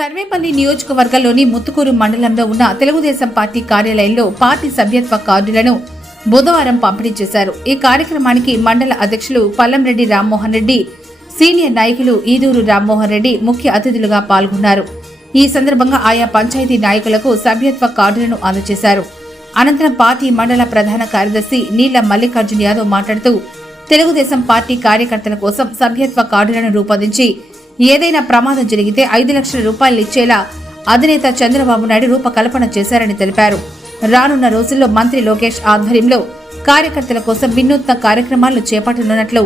సర్వేపల్లి నియోజకవర్గంలోని ముత్తుకూరు మండలంలో ఉన్న తెలుగుదేశం పార్టీ కార్యాలయంలో పార్టీ సభ్యత్వ కార్డులను బుధవారం పంపిణీ చేశారు. ఈ కార్యక్రమానికి మండల అధ్యక్షులు పల్లంరెడ్డి రామ్మోహన్ రెడ్డి, సీనియర్ నాయకులు ఈదూరు రామ్మోహన్ రెడ్డి ముఖ్య అతిథులుగా పాల్గొన్నారు. ఈ సందర్భంగా ఆయా పంచాయతీ నాయకులకు సభ్యత్వ కార్డులను అందజేశారు. అనంతరం పార్టీ మండల ప్రధాన కార్యదర్శి నీళ్ల మల్లికార్జున యాదవ్ మాట్లాడుతూ తెలుగుదేశం పార్టీ కార్యకర్తల కోసం సభ్యత్వ కార్డులను రూపొందించి ఏదైనా ప్రమాదం జరిగితే 5 లక్షల రూపాయలు ఇచ్చేలా అధినేత చంద్రబాబు నాయుడు రూపకల్పన చేశారని తెలిపారు. రానున్న రోజుల్లో మంత్రి లోకేష్ ఆధ్వర్యంలో కార్యకర్తల కోసం వినూత్న కార్యక్రమాలను చేపట్టనున్నట్లు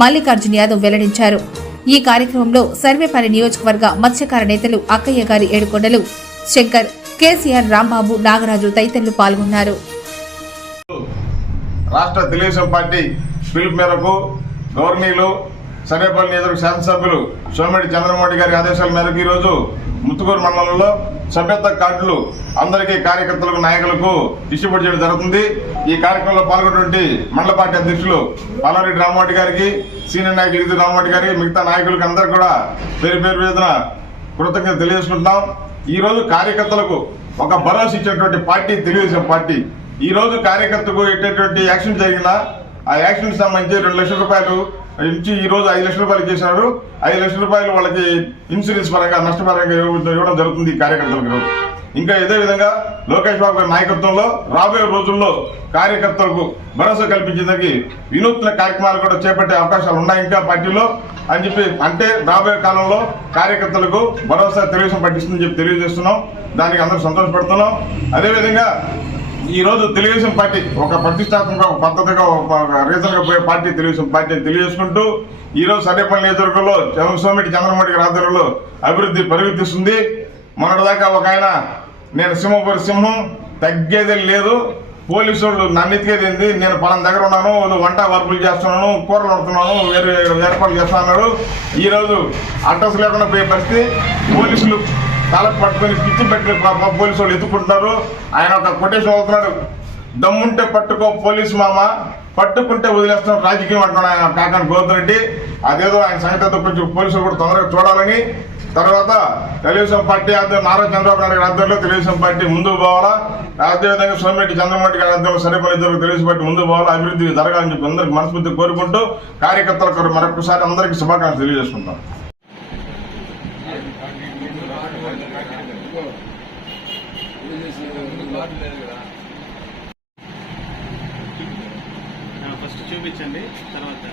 మల్లికార్జున యాదవ్ వెల్లడించారు. ఈ కార్యక్రమంలో సర్వేపల్లి నియోజకవర్గ మత్స్యకార నేతలు అక్కయ్య గారి ఏడుకొండలు, శంకర్, కేసీఆర్, రాంబాబు, నాగరాజు తదితరులు పాల్గొన్నారు. రాష్ట్ర తెలుగుదేశం పార్టీ పిలుపు మేరకు గవర్నీలు సర్వేపల్లి నియోజకవర్గ శాసనసభ్యులు సోమిరెడ్డి చంద్రమోహన్ గారి ఆదేశాల మేరకు ఈరోజు ముత్తుకూరు మండలంలో సభ్యత్వ కార్డులు అందరికీ కార్యకర్తలకు, నాయకులకు డిస్ట్రిబ్యూట్ చేయడం జరుగుతుంది. ఈ కార్యక్రమంలో పాల్గొన్నటువంటి మండల పార్టీ అధ్యక్షులు పల్లంరెడ్డి రామ్మోహన్ గారికి, సీనియర్ నాయకులు ఈదూరు రామ్మోహన్ గారికి, మిగతా నాయకులకు అందరూ కూడా పేరు మీదున కృతజ్ఞత తెలియజేసుకుంటున్నాం. ఈ రోజు కార్యకర్తలకు ఒక భరోసా ఇచ్చేటువంటి పార్టీ తెలుగుదేశం పార్టీ. ఈ రోజు కార్యకర్తకు ఎటువంటి యాక్షన్ జరిగినా ఆ యాక్షన్ సంబంధించి 2 లక్షల రూపాయలు నుంచి ఈ రోజు 5 లక్షల రూపాయలు చేశారు. 5 లక్షల రూపాయలు వాళ్ళకి ఇన్సూరెన్స్ పరంగా, నష్టపరంగా ఇవ్వడం జరుగుతుంది ఈ కార్యకర్తలకు. ఇంకా ఇదే విధంగా లోకేష్ బాబు గారి నాయకత్వంలో రాబోయే రోజుల్లో కార్యకర్తలకు భరోసా కల్పించేందుకు వినూత్న కార్యక్రమాలు కూడా చేపట్టే అవకాశాలు ఉన్నాయి ఇంకా పార్టీలో అని చెప్పి, అంటే రాబోయే కాలంలో కార్యకర్తలకు భరోసా తెలుగుదేశం పట్టిస్తుందని చెప్పి తెలియజేస్తున్నాం. దానికి అందరూ సంతోషపడుతున్నాం. అదేవిధంగా ఈ రోజు తెలుగుదేశం పార్టీ ఒక ప్రతిష్టాత్మక, ఒక పద్ధతిగా, ఒక రీజన్ గా పోయే పార్టీ తెలుగుదేశం పార్టీ అని తెలియజేసుకుంటూ ఈ రోజు సర్వేపల్లి నియోజకవర్గంలో సోమిరెడ్డి చంద్రమోహన్ గారి ఆధ్వర్యంలో అభివృద్ధి పరిగెత్తిస్తుంది. మొన్నటిదాకా ఒక ఆయన నేను సింహపురి సింహం, తగ్గేదే లేదు, పోలీసు వాళ్ళు నన్ను ఎత్తికేది, నేను పలానా దగ్గర ఉన్నాను, వంట వర్కులు చేస్తున్నాను, కూరలు వండుతున్నాను, వేరే ఏర్పాట్లు చేస్తున్నాడు. ఈ రోజు అడ్రస్ లేకుండా పోయే పరిస్థితి. పోలీసులు తలకు పట్టుకొని పిచ్చి పెట్టి పోలీసు వాళ్ళు ఎత్తుకుంటున్నారు. ఆయన ఒక కొటేషన్ అవుతున్నాడు, దమ్ముంటే పట్టుకో పోలీసు మామ, పట్టుకుంటే వదిలేస్తున్నాడు రాజకీయం అంటున్నాడు ఆయన కాకాని గోవర్ధన్ రెడ్డి. అదేదో ఆయన సంగతితో కొంచెం పోలీసులు కూడా తొందరగా చూడాలని, తర్వాత తెలుగుదేశం పార్టీ నారా చంద్రబాబు నాయుడు గారి ఆధ్వర్యంలో తెలుగుదేశం పార్టీ ముందుకు పోవాలా, అదేవిధంగా సోమిరెడ్డి చంద్రమోహన్ గారి ఆధ్వర్యంలో సర్వేపల్లి తెలుగుదేశం పార్టీ ముందుకు పోవాలా, అభివృద్ధి జరగాలని చెప్పి అందరికి మనస్ఫూర్తి కోరుకుంటూ కార్యకర్తలకు మరొకసారి అందరికీ శుభాకాంక్షలు తెలియజేసుకుంటాం. ఫస్ట్ చూపించండి, తర్వాత